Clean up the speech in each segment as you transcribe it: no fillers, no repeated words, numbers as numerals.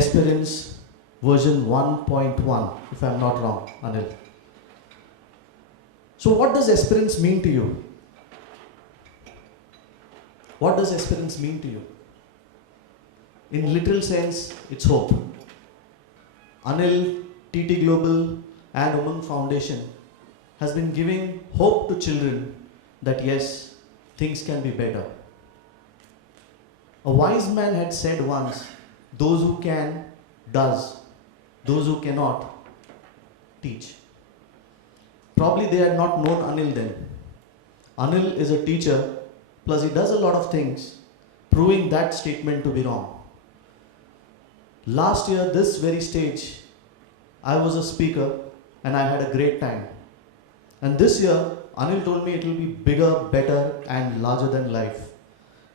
Esperance version 1.1, if I'm not wrong, Anil. So what does esperance mean to you? What does esperance mean to you? In literal sense, it's hope. Anil, TT Global and Umang Foundation has been giving hope to children that yes, things can be better. A wise man had said once, those who can, does. Those who cannot, teach. Probably they had not known Anil then. Anil is a teacher, plus he does a lot of things, proving that statement to be wrong. Last year, this very stage, I was a speaker and I had a great time. And this year, Anil told me it will be bigger, better and larger than life.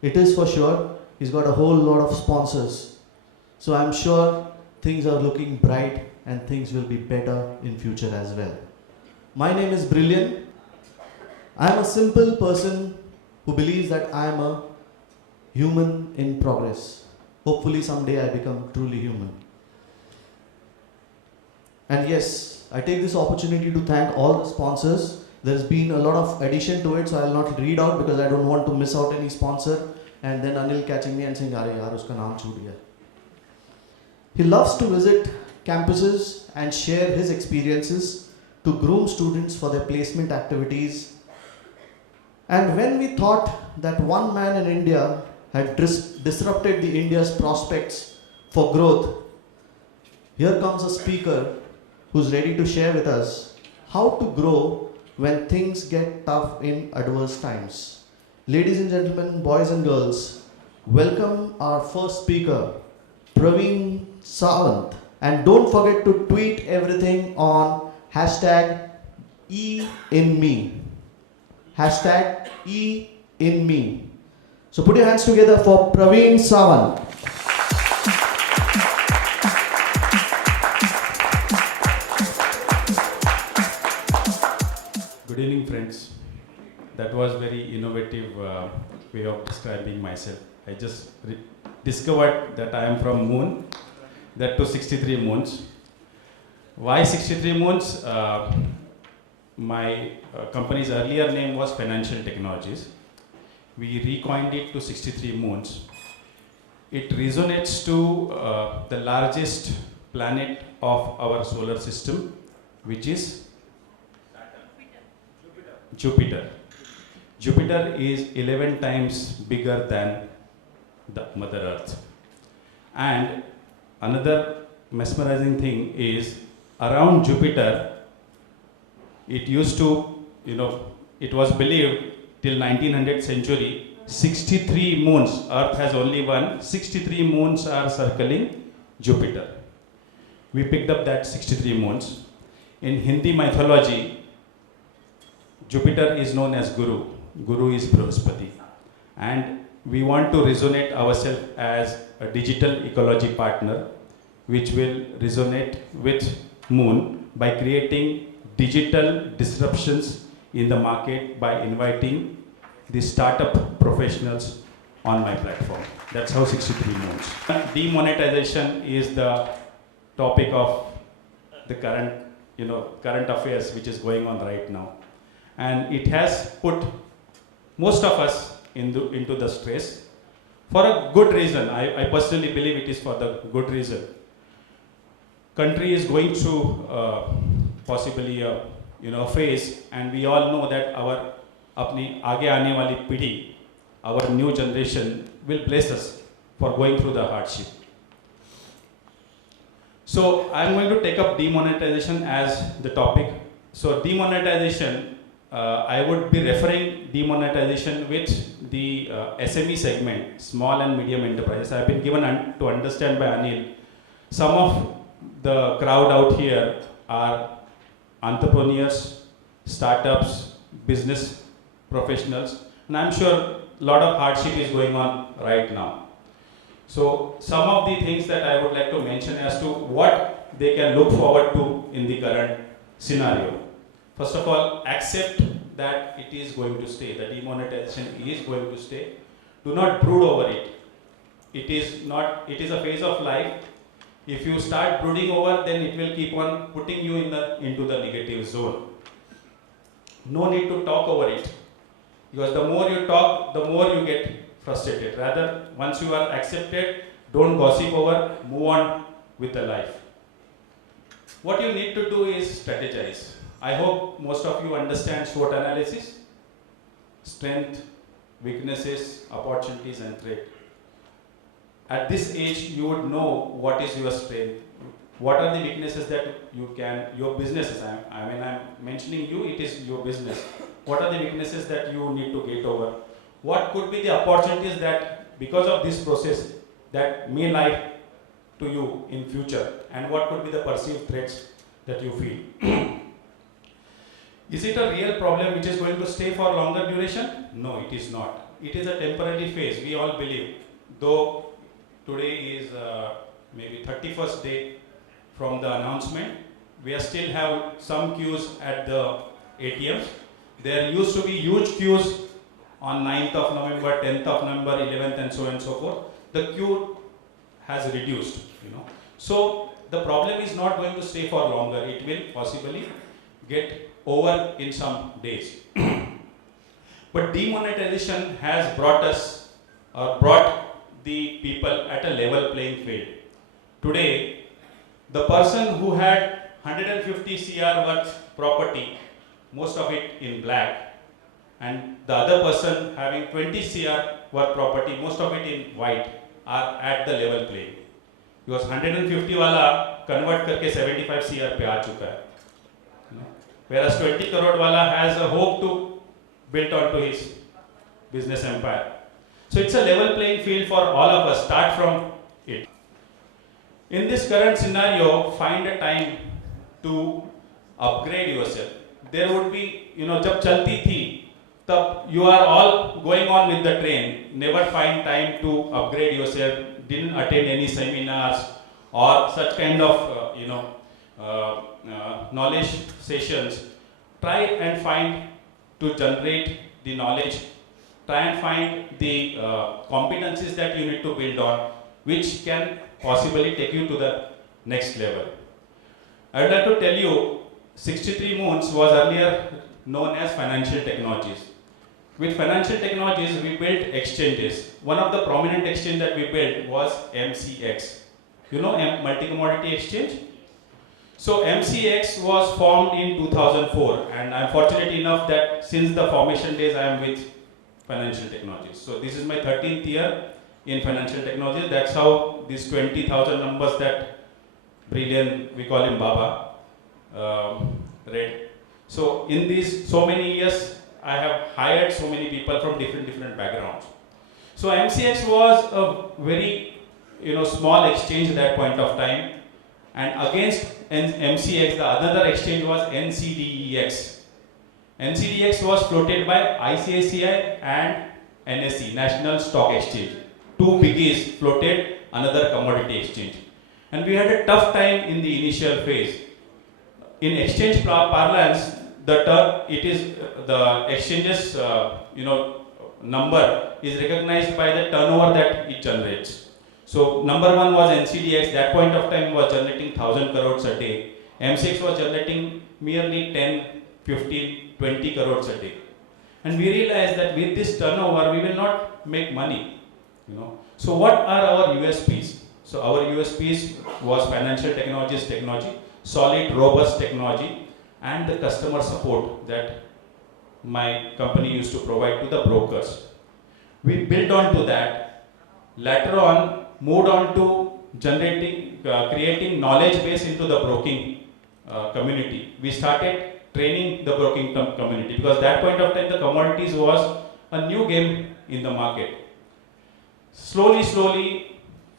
It is for sure. He's got a whole lot of sponsors. So I'm sure things are looking bright and things will be better in future as well. My name is Brillian. I am a simple person who believes that I am a human in progress. Hopefully someday I become truly human. And yes, I take this opportunity to thank all the sponsors. There's been a lot of addition to it, so I'll not read out because I don't want to miss out any sponsor. And then Anil catching me and saying, "Arey yaar, uska naam chhoot gaya." He loves to visit campuses and share his experiences to groom students for their placement activities. And when we thought that one man in India had disrupted the India's prospects for growth, here comes a speaker who's ready to share with us how to grow when things get tough in adverse times. Ladies and gentlemen, boys and girls, welcome our first speaker, Pravin Sawant. And don't forget to tweet everything on #EInMe. #EInMe. So put your hands together for Pravin Sawant. Good evening, friends. That was very innovative way of describing myself. I just discovered that I am from Moon, that to 63 moons. Why 63 moons? My company's earlier name was Financial Technologies. We recoined it to 63 moons. It resonates to the largest planet of our solar system, which is Jupiter. Jupiter is 11 times bigger than the Mother Earth. And another mesmerizing thing is around Jupiter, it used to, it was believed till 1900th century, 63 moons, Earth has only one, 63 moons are circling Jupiter. We picked up that 63 moons. In Hindi mythology, Jupiter is known as Guru. Guru is Brihaspati. And we want to resonate ourselves as a digital ecology partner, which will resonate with Moon by creating digital disruptions in the market by inviting the startup professionals on my platform. That's how 63 moons. Demonetization is the topic of the current affairs which is going on right now. And it has put most of us into the stress for a good reason. I personally believe it is for the good reason. Country is going through possibly a phase, and we all know that our apni aage aane wali pidhi, our new generation will bless us for going through the hardship. So I'm going to take up demonetization as the topic. So demonetization, I would be referring demonetization with the SME segment, small and medium enterprises. I've been given to understand by Anil, some of the crowd out here are entrepreneurs, startups, business professionals, and I'm sure a lot of hardship is going on right now. So some of the things that I would like to mention as to what they can look forward to in the current scenario. First of all, accept that it is going to stay. The demonetization is going to stay. Do not brood over it. It is a phase of life. If you start brooding over, then it will keep on putting you into the negative zone. No need to talk over it, because the more you talk, the more you get frustrated. Rather, once you are accepted, don't gossip over, move on with the life. What you need to do is strategize. I hope most of you understand SWOT analysis: strength, weaknesses, opportunities, and threat. At this age, you would know what is your strength, what are the weaknesses that you can, your businesses, I'm mentioning you, it is your business. What are the weaknesses that you need to get over? What could be the opportunities that, because of this process, that may lie to you in future, and what could be the perceived threats that you feel? Is it a real problem which is going to stay for longer duration? No, it is not. It is a temporary phase, we all believe. Though today is maybe 31st day from the announcement, we still have some queues at the ATMs. There used to be huge queues on 9th of November, 10th of November, 11th, and so on and so forth. The queue has reduced, So the problem is not going to stay for longer. It will possibly get over in some days. But demonetization has brought the people at a level playing field. Today, the person who had 150 CR worth property, most of it in black, and the other person having 20 CR worth property, most of it in white, are at the level playing. Because 150 wala convert करके 75 CR पे आ चुका है. Whereas 20 crore wala has a hope to build onto his business empire. So it's a level playing field for all of us. Start from it. In this current scenario, find a time to upgrade yourself. There would be, जब चलती थी, तब you are all going on with the train. Never find time to upgrade yourself. Didn't attend any seminars or such kind of, knowledge sessions. Try and find to generate the knowledge. Try and find the competencies that you need to build on, which can possibly take you to the next level. I would like to tell you, 63 Moons was earlier known as financial technologies. With financial technologies, we built exchanges. One of the prominent exchange that we built was MCX. Multi-commodity exchange? So MCX was formed in 2004, and I'm fortunate enough that since the formation days I am with financial technologies. So this is my 13th year in financial technologies. That's how these 20,000 numbers that Brillian, we call him Baba, read. So in these so many years, I have hired so many people from different backgrounds. So MCX was a very small exchange at that point of time. And against MCX, the other exchange was NCDEX. NCDEX was floated by ICICI and NSE, National Stock Exchange. Two biggies floated another commodity exchange. And we had a tough time in the initial phase. In exchange parlance, the exchange's number is recognized by the turnover that it generates. So number one was NCDX, that point of time was generating 1,000 crores a day. M6 was generating merely 10, 15, 20 crores a day. And we realized that with this turnover, we will not make money. So what are our USPs? So our USPs was financial technology, solid, robust technology, and the customer support that my company used to provide to the brokers. We built on to that. Later on, moved on to creating knowledge base into the broking community. We started training the broking community, because that point of time the commodities was a new game in the market. Slowly,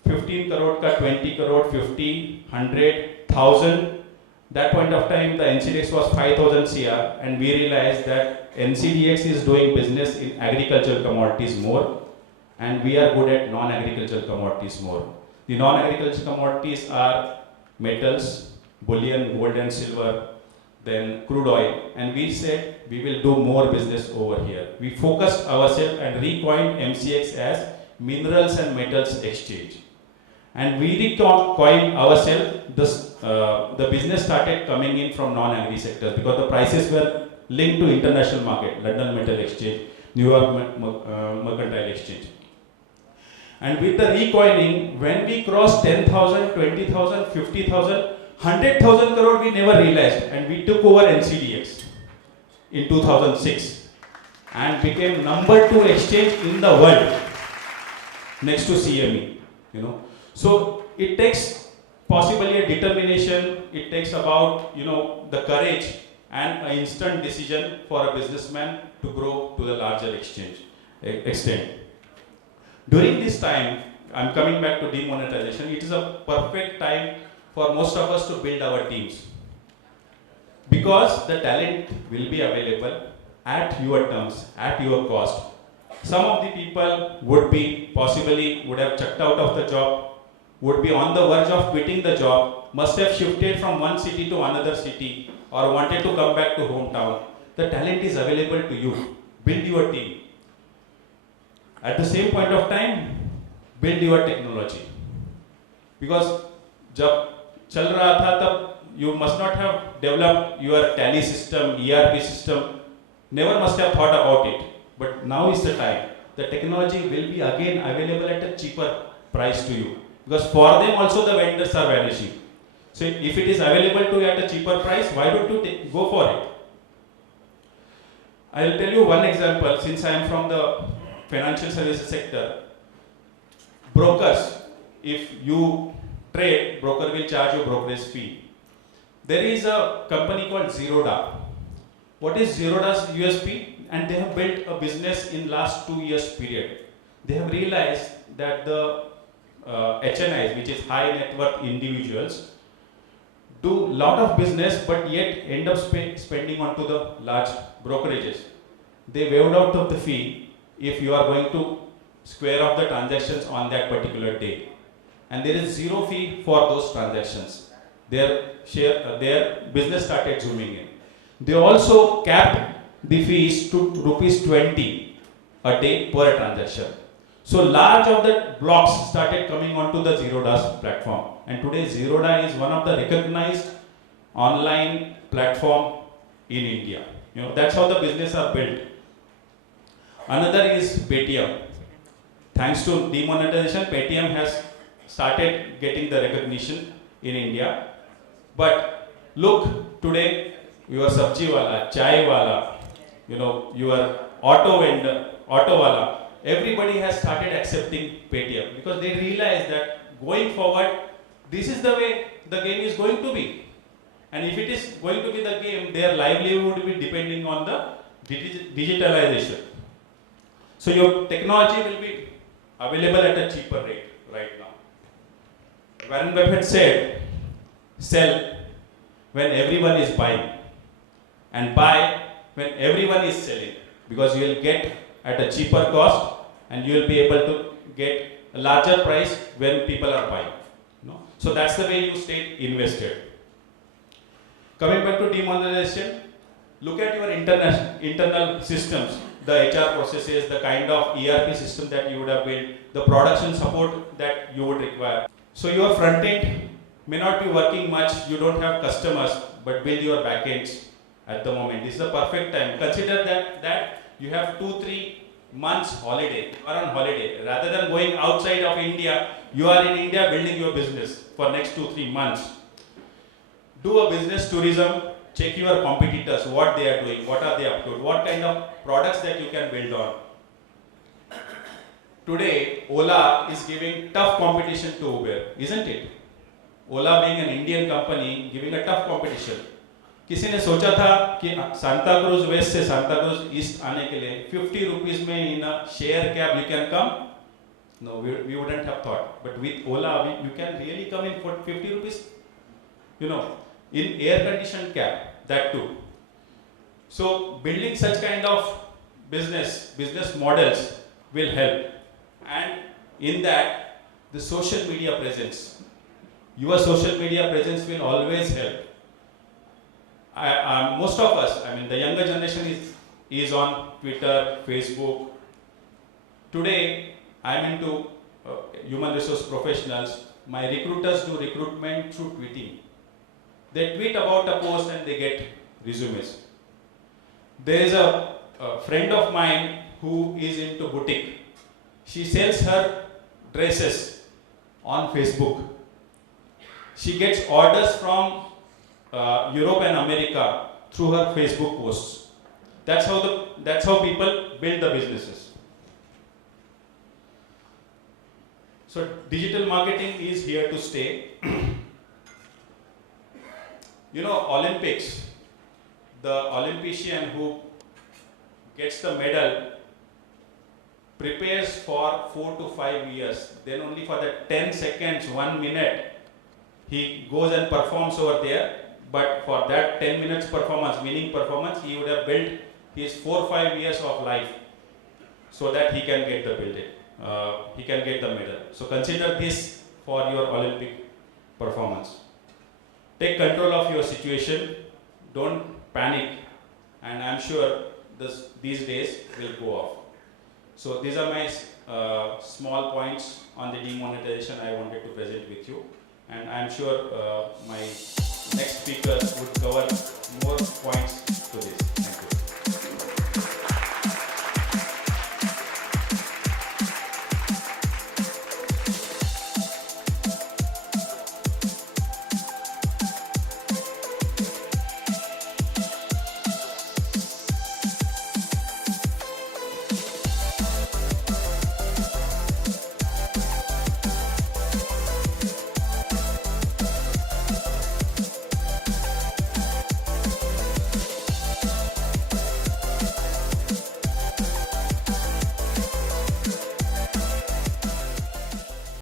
15 crore ka 20 crore, 50, 100, 1000. That point of time the NCDX was 5,000 CR, and we realized that NCDX is doing business in agricultural commodities more, and we are good at non-agricultural commodities more. The non-agricultural commodities are metals, bullion, gold and silver, then crude oil, and we said we will do more business over here. We focused ourselves and recoined MCX as Minerals and Metals Exchange. And we recoil ourselves. The business started coming in from non-agri sectors because the prices were linked to international market, London Metal Exchange, New York Mercantile Exchange. And with the recoiling, when we crossed 10,000, 20,000, 50,000, 100,000 crore, we never realized, and we took over NCDX in 2006 and became number 2 exchange in the world next to CME. So it takes possibly a determination. It takes about the courage and an instant decision for a businessman to grow to the larger extent. During this time, I'm coming back to demonetization. It is a perfect time for most of us to build our teams, because the talent will be available at your terms, at your cost. Some of the people would have checked out of the job, would be on the verge of quitting the job, must have shifted from one city to another city, or wanted to come back to hometown. The talent is available to you. Build your team. At the same point of time, build your technology. Because जब चल रहा था तब you must not have developed your tally system, ERP system, never must have thought about it. But now is the time. The technology will be again available at a cheaper price to you. Because for them also the vendors are vanishing. So if it is available to you at a cheaper price, why don't you go for it? I will tell you one example. Since I am from the financial services sector, brokers, if you trade, broker will charge you brokerage fee. There is a company called Zerodha. What is Zerodha's USP? And they have built a business in last 2 years period. They have realized that the HNIs, which is high net worth individuals, do lot of business but yet end up spending onto the large brokerages. They waived out of the fee if you are going to square off the transactions on that particular day. And there is zero fee for those transactions. Their business started zooming in. They also capped the fees to rupees 20 a day per transaction. So large of the blocks started coming onto the Zerodha's platform. And today Zerodha is one of the recognized online platform in India. That's how the business are built. Another is Paytm. Thanks to demonetization, Paytm has started getting the recognition in India. But look, today your sabji wala, chai wala, your auto vendor, auto wala, everybody has started accepting Paytm because they realize that going forward, this is the way the game is going to be. And if it is going to be the game, their livelihood will be depending on the digitalization. So your technology will be available at a cheaper rate right now. Warren Buffett said, sell when everyone is buying and buy when everyone is selling, because you will get at a cheaper cost and you will be able to get a larger price when people are buying. So that's the way you stay invested. Coming back to demonetization, look at your internal systems, the HR processes, the kind of ERP system that you would have built, the production support that you would require. So your front end may not be working much, you don't have customers, but build your backends at the moment. This is the perfect time. Consider that you have 2-3 months holiday, or on holiday. Rather than going outside of India, you are in India building your business for next 2-3 months. Do a business tourism, check your competitors, what they are doing, what are they up to, what kind of products that you can build on. Today, Ola is giving tough competition to Uber, isn't it? Ola being an Indian company, giving a tough competition. किसी ने सोचा था कि Santa cruise waste से Santa cruise east आने के लिए 50 rupees में in a share cab you can come? No, we wouldn't have thought. But with Ola, you can really come in for 50 rupees. In air-conditioned cab, that too. So building such kind of business models will help. And in that, the social media presence. Your social media presence will always help. Most of us, the younger generation is on Twitter, Facebook. Today, I'm into human resource professionals. my recruiters do recruitment through tweeting. They tweet about a post and they get resumes. There is a friend of mine who is into boutique. She sells her dresses on Facebook. She gets orders from Europe and America through her Facebook posts. That's how people build the businesses. So digital marketing is here to stay. You know, Olympics, the Olympian who gets the medal prepares for 4 to 5 years. Then only for the 10 seconds, 1 minute, he goes and performs over there. But for that 10 minutes performance, winning performance, he would have built his 4 or 5 years of life so that he can get the building. He can get the medal. So consider this for your Olympic performance. Take control of your situation. Don't panic. And I'm sure these days will go off. So these are my small points on the demonetization I wanted to present with you. And I'm sure my next speakers would cover more points